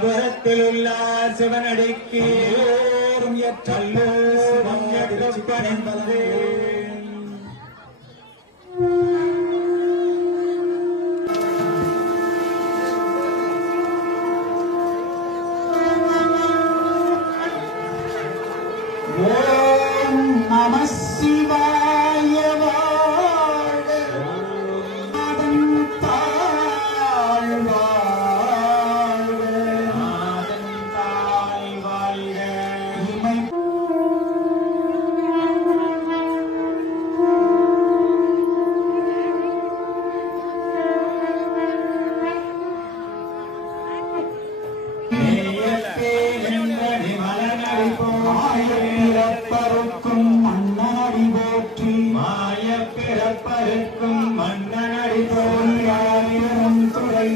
புறத்தில் உள்ள சிவனடிக்கு ஓரும் எற்றல்லோரும் எட்டப்படைந்தது ஓம் மலனடி மாயப்பிறப்பருக்கும் மன்னடி போற்றி மாயப் பிறப்பருக்கும் மன்னனடி துறை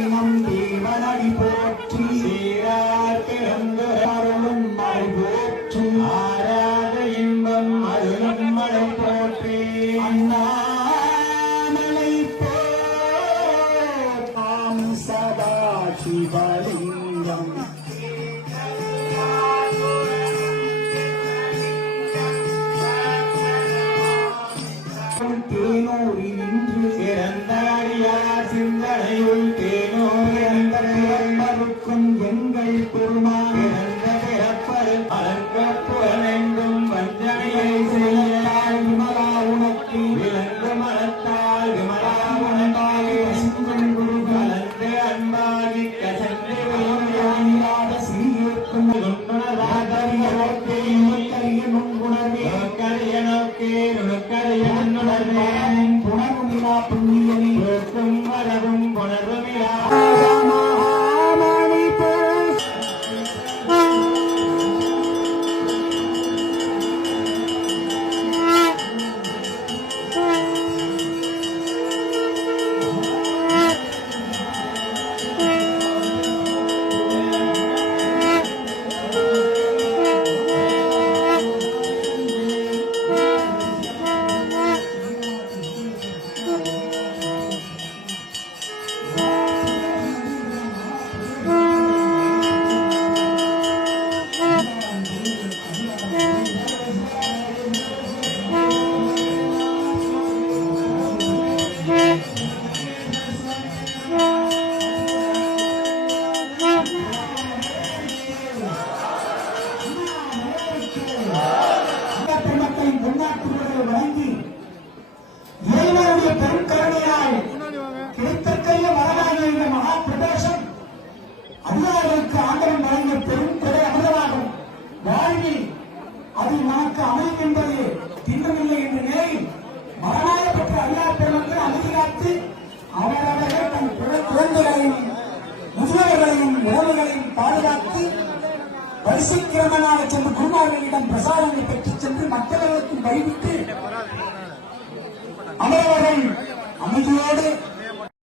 பெருமான் பிறந்த பிறப்பரு பலங்க புலனெங்கும் வஞ்சனையை செய்ய செய்யலாய் விமலா உனக்கு விலங்கு மனத்தால் விமலா உணர்ந்தால் சிங்கம் குருகல கலந்து அன்பாகி கசந்து யானிலாத சிறியேற்கும் விழுந்துணராதறிய நோக்கி உனக்கரிய நுண்குணர்வே நுணுக்கரிய நோக்கி நுணுக்கரிய நுணர்வே இறைவனுடைய பெருங்கருணையால் கிடைத்தற்கைய வரலாறு என்ற மகா பிரதேசம் அதிகாரிகளுக்கு ஆண்டவன் வழங்கிய பெரும் கொடை அமிர்தமாகும். வாழ்வில் அது நமக்கு அமையும் என்பது திண்ணமில்லை என்ற நிலையில் மரணாய பெற்ற அல்லா பெருமக்கள் அமைதி காத்து அவரவர்கள் தன் குழந்தைகளையும் முதியவர்களையும் உறவுகளையும் பாதுகாத்து வரிசைக்கிரமனாக சென்று குருமார்களிடம் பிரசாதங்களை பெற்றுச் சென்று மற்றவர்களுக்கும் வழிவிட்டு அவரவர்கள்